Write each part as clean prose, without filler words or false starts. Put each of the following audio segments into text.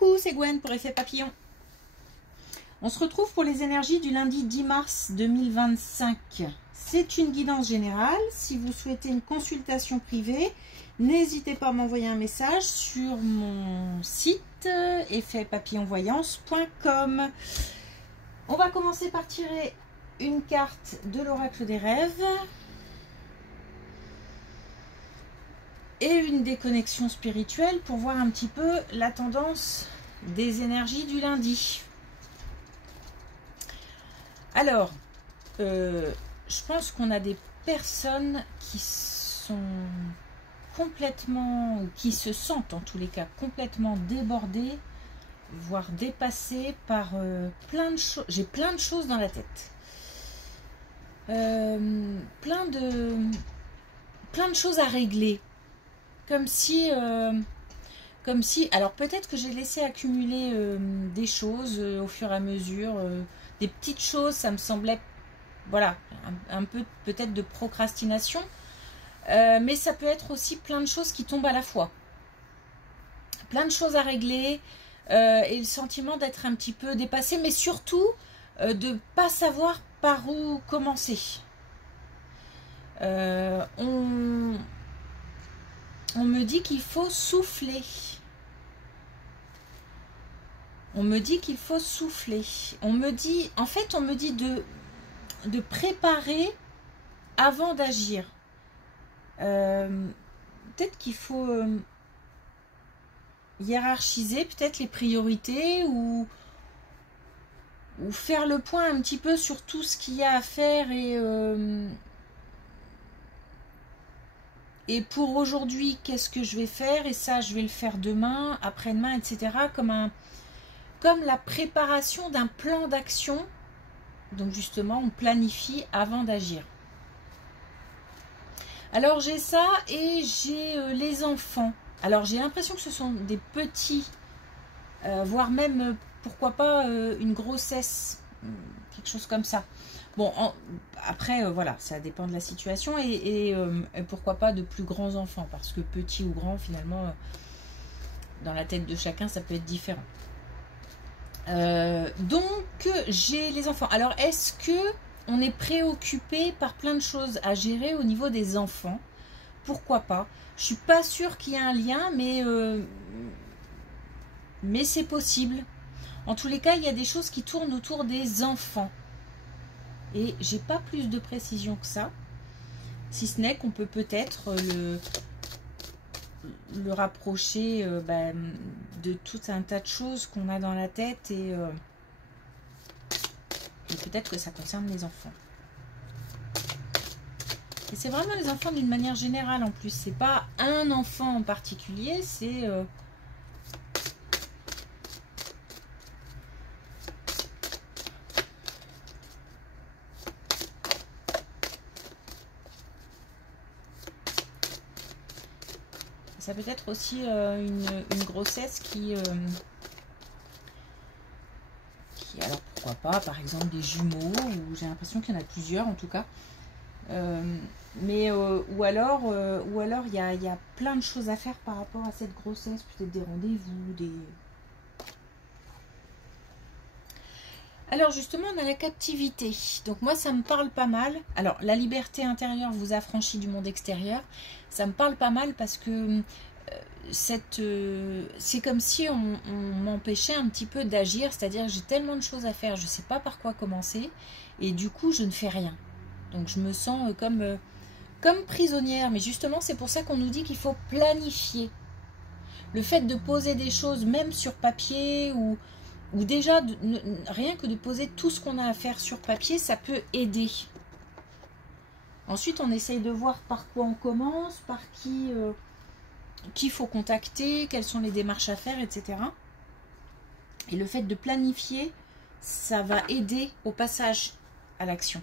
Coucou, c'est Gwen pour Effet Papillon. On se retrouve pour les énergies du lundi 10 mars 2025. C'est une guidance générale. Si vous souhaitez une consultation privée, n'hésitez pas à m'envoyer un message sur mon site effetpapillonvoyance.com. On va commencer par tirer une carte de l'oracle des rêves et une déconnexion spirituelle pour voir un petit peu la tendance des énergies du lundi. Alors, je pense qu'on a des personnes qui sont complètement, ou qui se sentent en tous les cas complètement débordées, voire dépassées par plein de choses. J'ai plein de choses dans la tête. Plein de choses à régler. Comme si, alors peut-être que j'ai laissé accumuler des choses au fur et à mesure, des petites choses, ça me semblait, voilà, un peu peut-être de procrastination, mais ça peut être aussi plein de choses qui tombent à la fois. Plein de choses à régler et le sentiment d'être un petit peu dépassé, mais surtout de ne pas savoir par où commencer. On me dit qu'il faut souffler. On me dit qu'il faut souffler. On me dit, en fait, on me dit de préparer avant d'agir. Peut-être qu'il faut hiérarchiser peut-être les priorités ou faire le point un petit peu sur tout ce qu'il y a à faire et pour aujourd'hui, qu'est-ce que je vais faire? Et ça, je vais le faire demain, après-demain, etc. Comme la préparation d'un plan d'action. Donc justement, on planifie avant d'agir. Alors j'ai ça et j'ai les enfants. Alors j'ai l'impression que ce sont des petits, voire même, pourquoi pas, une grossesse, quelque chose comme ça. Bon, après, voilà, ça dépend de la situation et pourquoi pas de plus grands enfants, parce que petit ou grand, finalement, dans la tête de chacun, ça peut être différent. Donc, j'ai les enfants. Alors, est-ce que on est préoccupé par plein de choses à gérer au niveau des enfants? Pourquoi pas? Je suis pas sûre qu'il y ait un lien, mais c'est possible. En tous les cas, il y a des choses qui tournent autour des enfants. Et j'ai pas plus de précision que ça, si ce n'est qu'on peut peut-être le rapprocher de tout un tas de choses qu'on a dans la tête et peut-être que ça concerne les enfants. Et c'est vraiment les enfants d'une manière générale en plus, c'est pas un enfant en particulier, c'est ça peut être aussi une grossesse qui alors pourquoi pas, par exemple des jumeaux, ou j'ai l'impression qu'il y en a plusieurs en tout cas, ou alors il y a plein de choses à faire par rapport à cette grossesse, peut-être des rendez-vous, Alors justement, on a la captivité. Donc moi, ça me parle pas mal. Alors, la liberté intérieure vous affranchit du monde extérieur. Ça me parle pas mal parce que c'est comme si on m'empêchait un petit peu d'agir. C'est-à-dire que j'ai tellement de choses à faire, je ne sais pas par quoi commencer. Et du coup, je ne fais rien. Donc, je me sens comme prisonnière. Mais justement, c'est pour ça qu'on nous dit qu'il faut planifier. Le fait de poser des choses, même sur papier ou déjà, rien que de poser tout ce qu'on a à faire sur papier, ça peut aider. Ensuite, on essaye de voir par quoi on commence, par qui il faut contacter, quelles sont les démarches à faire, etc. Et le fait de planifier, ça va aider au passage à l'action.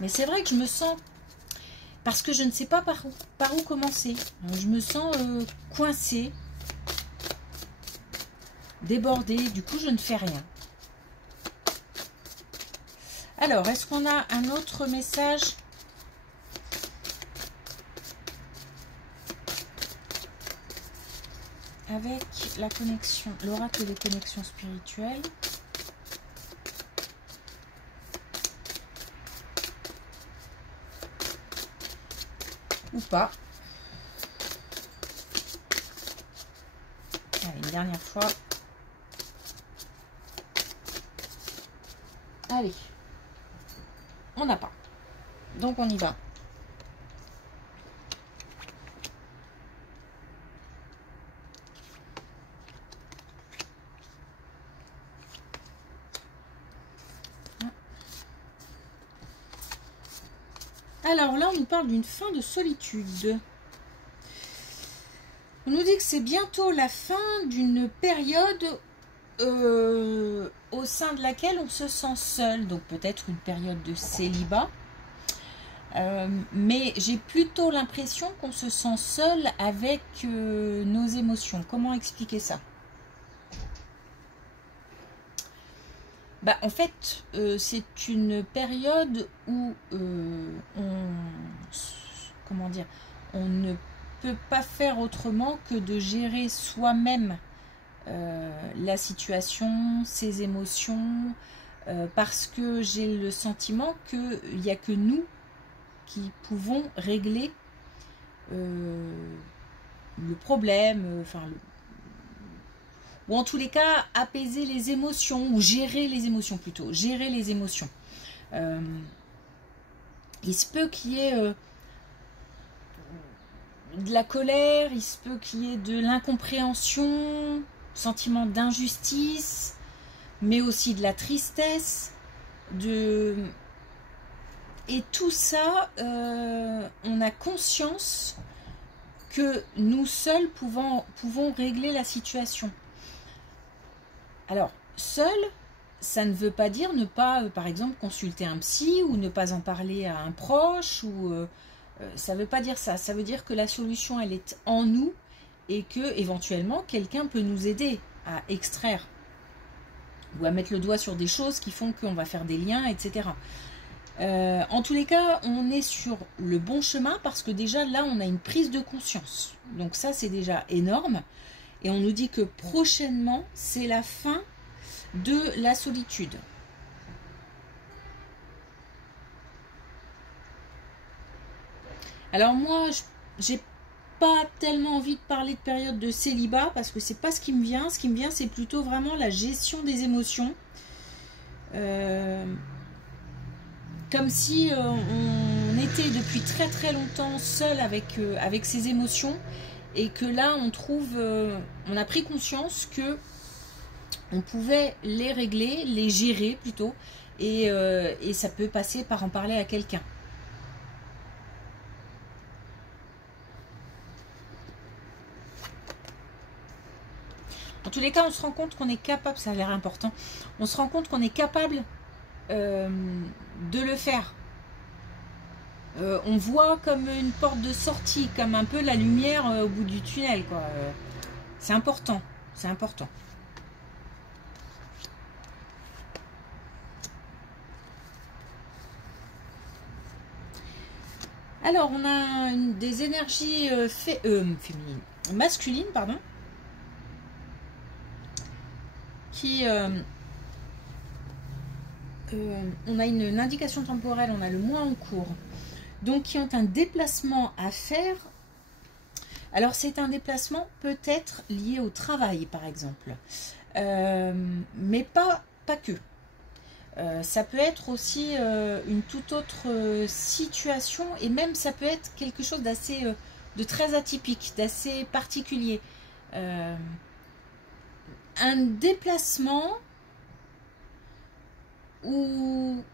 Mais c'est vrai que je me sens... Parce que je ne sais pas par où commencer. Je me sens coincée, débordée. Du coup, je ne fais rien. Alors, est-ce qu'on a un autre message avec la connexion, l'oracle des connexions spirituelles. Ou pas. Allez, une dernière fois. Allez. On n'a pas. Donc on y va. Alors là, on nous parle d'une fin de solitude. On nous dit que c'est bientôt la fin d'une période au sein de laquelle on se sent seul. Donc peut-être une période de célibat. Mais j'ai plutôt l'impression qu'on se sent seul avec nos émotions. Comment expliquer ça? Bah, en fait, c'est une période où comment dire, on ne peut pas faire autrement que de gérer soi-même la situation, ses émotions, parce que j'ai le sentiment qu'il n'y a que nous qui pouvons régler le problème, enfin ou en tous les cas apaiser les émotions, ou gérer les émotions plutôt, gérer les émotions. Il se peut qu'il y ait de la colère, il se peut qu'il y ait de l'incompréhension, sentiment d'injustice, mais aussi de la tristesse, et tout ça, on a conscience que nous seuls pouvons régler la situation. Alors, seul, ça ne veut pas dire ne pas, par exemple, consulter un psy ou ne pas en parler à un proche. Ça ne veut pas dire ça. Ça veut dire que la solution, elle est en nous et que éventuellement quelqu'un peut nous aider à extraire ou à mettre le doigt sur des choses qui font qu'on va faire des liens, etc. En tous les cas, on est sur le bon chemin parce que déjà là, on a une prise de conscience. Donc ça, c'est déjà énorme. Et on nous dit que prochainement, c'est la fin de la solitude. Alors moi, j'ai pas tellement envie de parler de période de célibat parce que c'est pas ce qui me vient. Ce qui me vient, c'est plutôt vraiment la gestion des émotions. Comme si on était depuis très très longtemps seul avec ses émotions. Et que là, on a pris conscience que on pouvait les régler, les gérer plutôt, et ça peut passer par en parler à quelqu'un. En tous les cas, on se rend compte qu'on est capable, ça a l'air important, on se rend compte qu'on est capable de le faire. On voit comme une porte de sortie, comme un peu la lumière au bout du tunnel, quoi. C'est important, c'est important. Alors, on a des énergies féminines, masculines, pardon, qui... on a une indication temporelle, on a le mois en cours. Donc, qui ont un déplacement à faire. Alors, c'est un déplacement peut-être lié au travail, par exemple. Mais pas que. Ça peut être aussi une toute autre situation. Et même, ça peut être quelque chose d'assez, de très atypique, d'assez particulier. Un déplacement où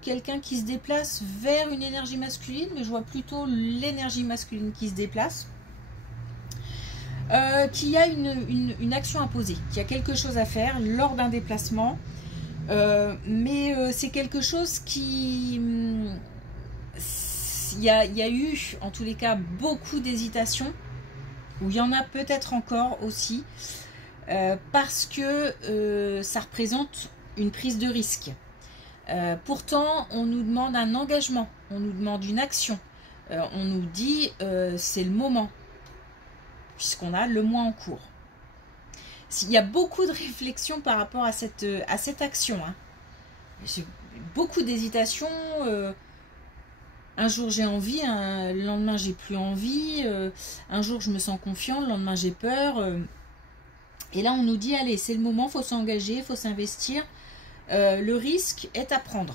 quelqu'un qui se déplace vers une énergie masculine, mais je vois plutôt l'énergie masculine qui se déplace, qui a une action à poser, qui a quelque chose à faire lors d'un déplacement, mais c'est quelque chose qui... Il y a eu, en tous les cas, beaucoup d'hésitations, ou il y en a peut-être encore aussi, parce que ça représente une prise de risque. Pourtant, on nous demande un engagement, on nous demande une action. on nous dit c'est le moment, puisqu'on a le mois en cours. Il y a beaucoup de réflexions par rapport à cette action. Hein. J'ai beaucoup d'hésitations. Un jour j'ai envie, le lendemain j'ai plus envie. Un jour je me sens confiant, le lendemain j'ai peur. Et là on nous dit allez, c'est le moment, il faut s'engager, il faut s'investir. Le risque est à prendre.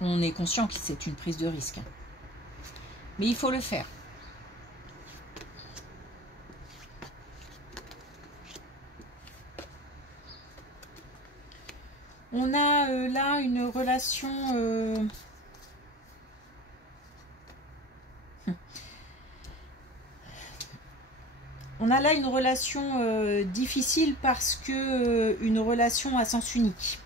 On est conscient que c'est une prise de risque. Mais il faut le faire. On a là une relation... On a là une relation difficile parce que une relation à sens unique.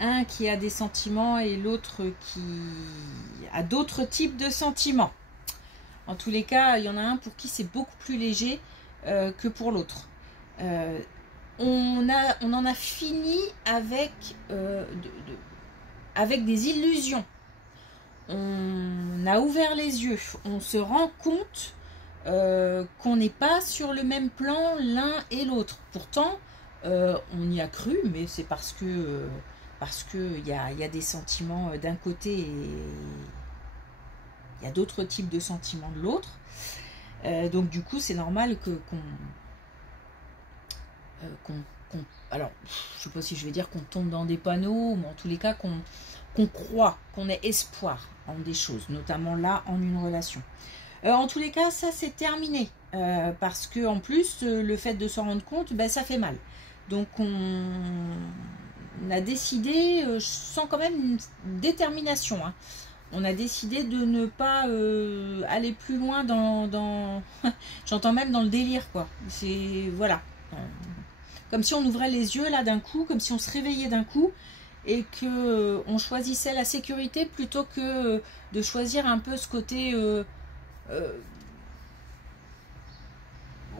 Un qui a des sentiments et l'autre qui a d'autres types de sentiments. En tous les cas, il y en a un pour qui c'est beaucoup plus léger que pour l'autre. On en a fini avec, avec des illusions. On a ouvert les yeux. On se rend compte qu'on n'est pas sur le même plan l'un et l'autre. Pourtant, on y a cru, mais c'est parce que y a des sentiments d'un côté et il y a d'autres types de sentiments de l'autre. Donc du coup, c'est normal alors, je ne sais pas si je vais dire qu'on tombe dans des panneaux, mais en tous les cas qu'on croit, qu'on ait espoir en des choses, notamment là en une relation. En tous les cas, ça c'est terminé, parce que en plus, le fait de s'en rendre compte, ben, ça fait mal. Donc on a décidé, je sens quand même une détermination, hein. On a décidé de ne pas aller plus loin dans j'entends même dans le délire, quoi. C'est, voilà. Comme si on ouvrait les yeux là d'un coup, comme si on se réveillait d'un coup et que on choisissait la sécurité plutôt que de choisir un peu ce côté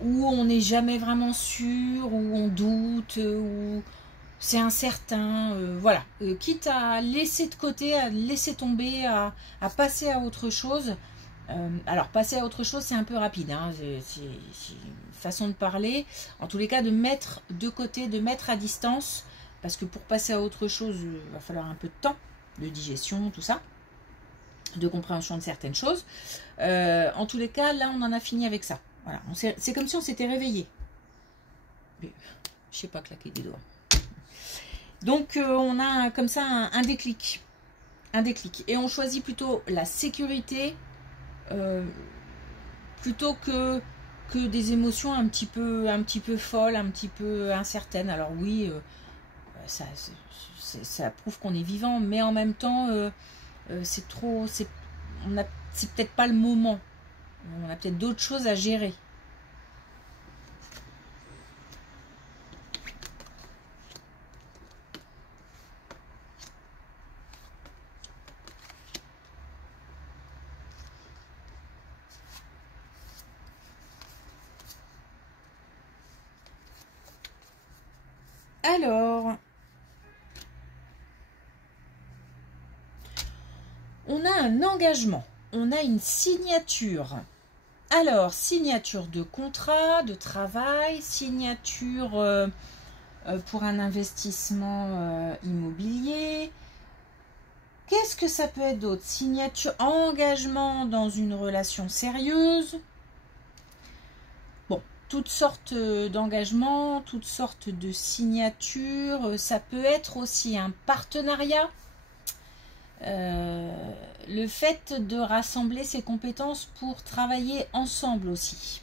où on n'est jamais vraiment sûr, où on doute, où c'est incertain, voilà. Quitte à laisser de côté, à laisser tomber, à passer à autre chose. Alors, passer à autre chose, c'est un peu rapide, hein, c'est une façon de parler. En tous les cas, de mettre de côté, de mettre à distance, parce que pour passer à autre chose, il va falloir un peu de temps, de digestion, tout ça, de compréhension de certaines choses. En tous les cas, là, on en a fini avec ça. Voilà, c'est comme si on s'était réveillé. Je sais pas, claquer des doigts. Donc, on a comme ça un déclic. Un déclic. Et on choisit plutôt la sécurité plutôt que des émotions un petit peu folles, un petit peu incertaines. Alors oui, ça prouve qu'on est vivant, mais en même temps, c'est peut-être pas le moment. On a peut-être d'autres choses à gérer. Alors, on a un engagement, on a une signature. Alors, signature de contrat, de travail, signature pour un investissement immobilier. Qu'est-ce que ça peut être d'autre? Signature, engagement dans une relation sérieuse. Bon, toutes sortes d'engagements, toutes sortes de signatures. Ça peut être aussi un partenariat. Le fait de rassembler ses compétences pour travailler ensemble aussi.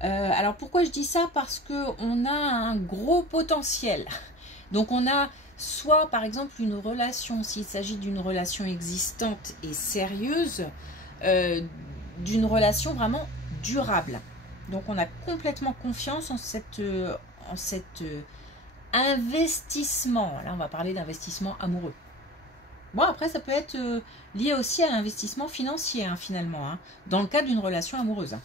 Alors pourquoi je dis ça? Parce qu'on a un gros potentiel. Donc on a soit par exemple une relation, s'il s'agit d'une relation existante et sérieuse, d'une relation vraiment durable. Donc on a complètement confiance en cet investissement. Là on va parler d'investissement amoureux. Bon, après, ça peut être lié aussi à l'investissement financier, hein, finalement, hein, dans le cadre d'une relation amoureuse. Hein.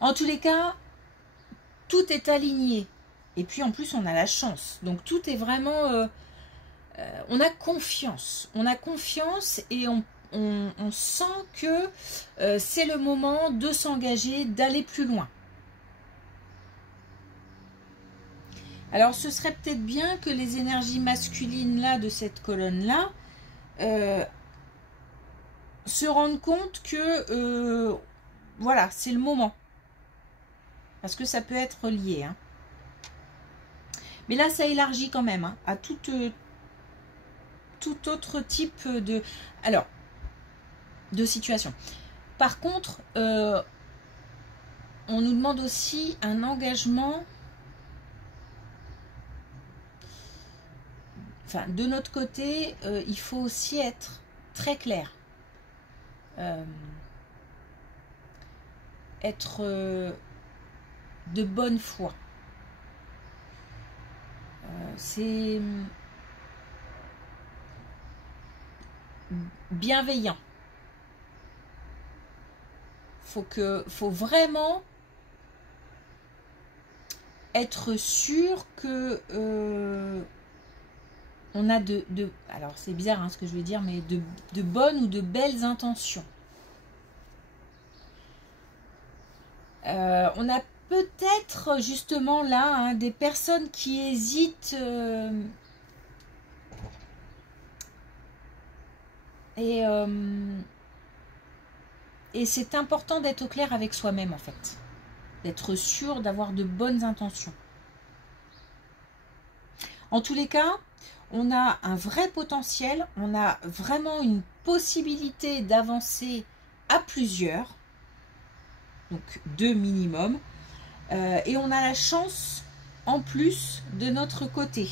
En tous les cas, tout est aligné. Et puis, en plus, on a la chance. Donc, tout est vraiment on a confiance. On a confiance et on sent que c'est le moment de s'engager, d'aller plus loin. Alors, ce serait peut-être bien que les énergies masculines là de cette colonne-là se rendent compte que voilà, c'est le moment. Parce que ça peut être lié. Hein. Mais là, ça élargit quand même hein, à tout autre type de situation. Par contre, on nous demande aussi un engagement. Enfin, de notre côté, il faut aussi être très clair. Être de bonne foi. C'est bienveillant. Faut vraiment être sûr que on a alors c'est bizarre hein, ce que je vais dire, mais de bonnes ou de belles intentions. On a peut-être justement là hein, des personnes qui hésitent et c'est important d'être au clair avec soi-même en fait, d'être sûr d'avoir de bonnes intentions. En tous les cas, on a un vrai potentiel, on a vraiment une possibilité d'avancer à plusieurs, donc 2 minimum, et on a la chance en plus de notre côté.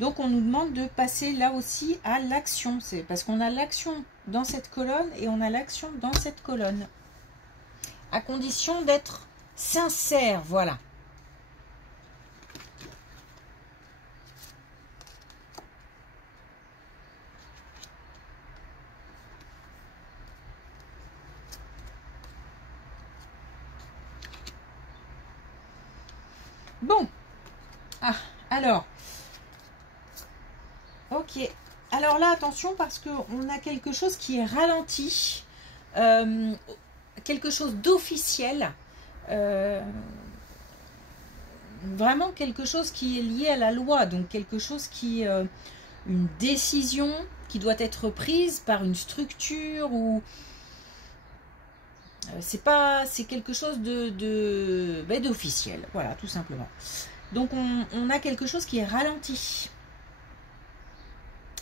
Donc on nous demande de passer là aussi à l'action, c'est parce qu'on a l'action dans cette colonne et on a l'action dans cette colonne, à condition d'être sincère, voilà. Bon, alors, ok, alors là, attention, parce qu'on a quelque chose qui est ralenti, quelque chose d'officiel, vraiment quelque chose qui est lié à la loi, donc quelque chose qui, une décision qui doit être prise par une structure ou... c'est quelque chose d'officiel, voilà, tout simplement. Donc on a quelque chose qui est ralenti.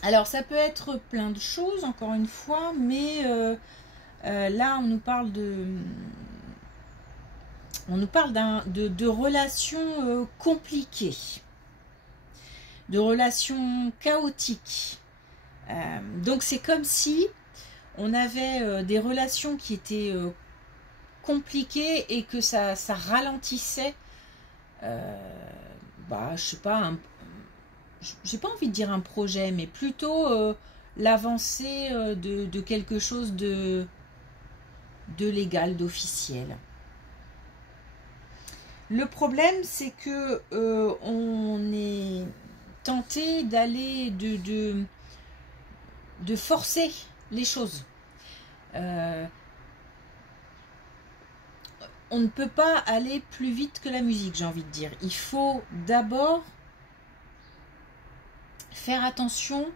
Alors ça peut être plein de choses, encore une fois, mais là on nous parle de relations compliquées, de relations chaotiques. Donc c'est comme si on avait des relations qui étaient compliqué et que ça ralentissait je sais pas, j'ai pas envie de dire un projet, mais plutôt l'avancée de quelque chose de légal, d'officiel. Le problème c'est que on est tenté d'aller de forcer les choses. On ne peut pas aller plus vite que la musique, j'ai envie de dire. Il faut d'abord faire attention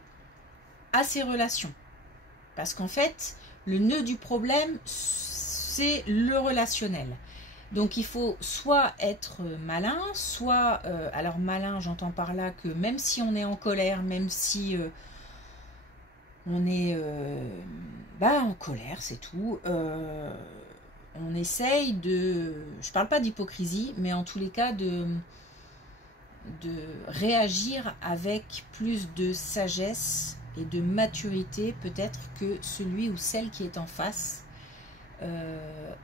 à ses relations. Parce qu'en fait, le nœud du problème, c'est le relationnel. Donc il faut soit être malin, soit... alors malin, j'entends par là que même si on est en colère, même si on est en colère, c'est tout... on essaye de, je parle pas d'hypocrisie, mais en tous les cas de réagir avec plus de sagesse et de maturité peut-être que celui ou celle qui est en face,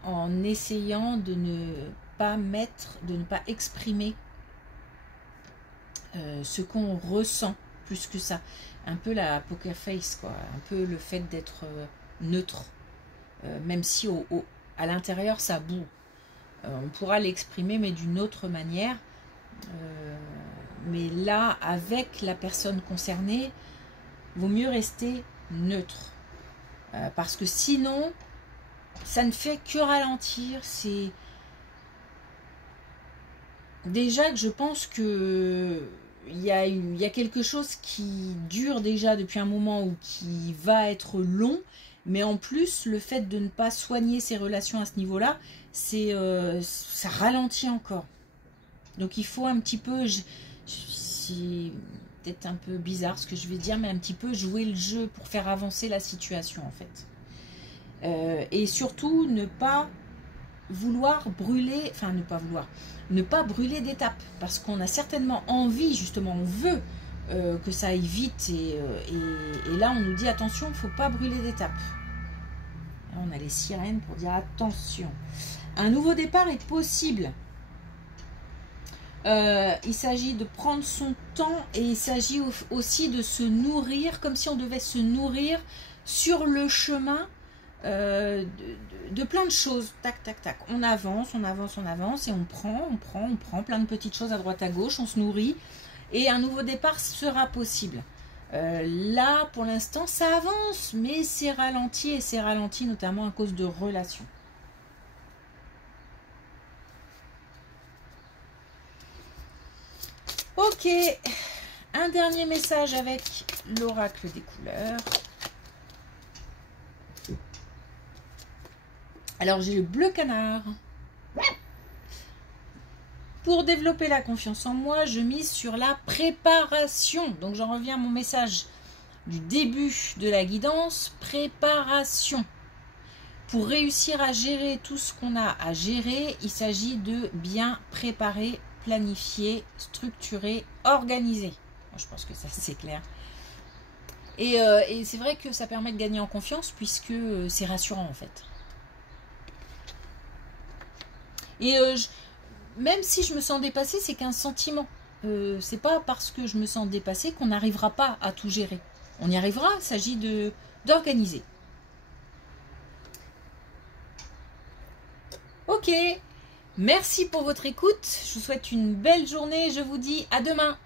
en essayant de ne pas exprimer ce qu'on ressent plus que ça. Un peu la poker face, quoi, un peu le fait d'être neutre, même si à l'intérieur ça boue. On pourra l'exprimer mais d'une autre manière, Mais là, avec la personne concernée, vaut mieux rester neutre. Parce que sinon, ça ne fait que ralentir. C'est déjà que je pense que il y a quelque chose qui dure déjà depuis un moment ou qui va être long. Mais en plus, le fait de ne pas soigner ses relations à ce niveau-là, ça ralentit encore. Donc il faut un petit peu, c'est peut-être un peu bizarre ce que je vais dire, mais un petit peu jouer le jeu pour faire avancer la situation en fait. Et surtout ne pas vouloir brûler, enfin ne pas brûler d'étapes, parce qu'on a certainement envie, justement, on veut que ça aille vite, et là on nous dit attention, il ne faut pas brûler d'étapes. On a les sirènes pour dire attention. Un nouveau départ est possible. Il s'agit de prendre son temps et il s'agit aussi de se nourrir comme si on devait se nourrir sur le chemin de plein de choses. Tac, tac, tac. On avance, on avance, on avance et on prend plein de petites choses à droite à gauche, on se nourrit et un nouveau départ sera possible. Là, pour l'instant, ça avance, mais c'est ralenti et c'est ralenti notamment à cause de relations. Ok, un dernier message avec l'oracle des couleurs. Alors, j'ai le bleu canard. Pour développer la confiance en moi, je mise sur la préparation. Donc, j'en reviens à mon message du début de la guidance. Préparation. Pour réussir à gérer tout ce qu'on a à gérer, il s'agit de bien préparer, planifier, structurer, organiser. Bon, je pense que ça, c'est clair. Et c'est vrai que ça permet de gagner en confiance puisque c'est rassurant en fait. Et même si je me sens dépassée, c'est qu'un sentiment. C'est pas parce que je me sens dépassée qu'on n'arrivera pas à tout gérer. On y arrivera, il s'agit d'organiser. Ok, merci pour votre écoute. Je vous souhaite une belle journée. Je vous dis à demain.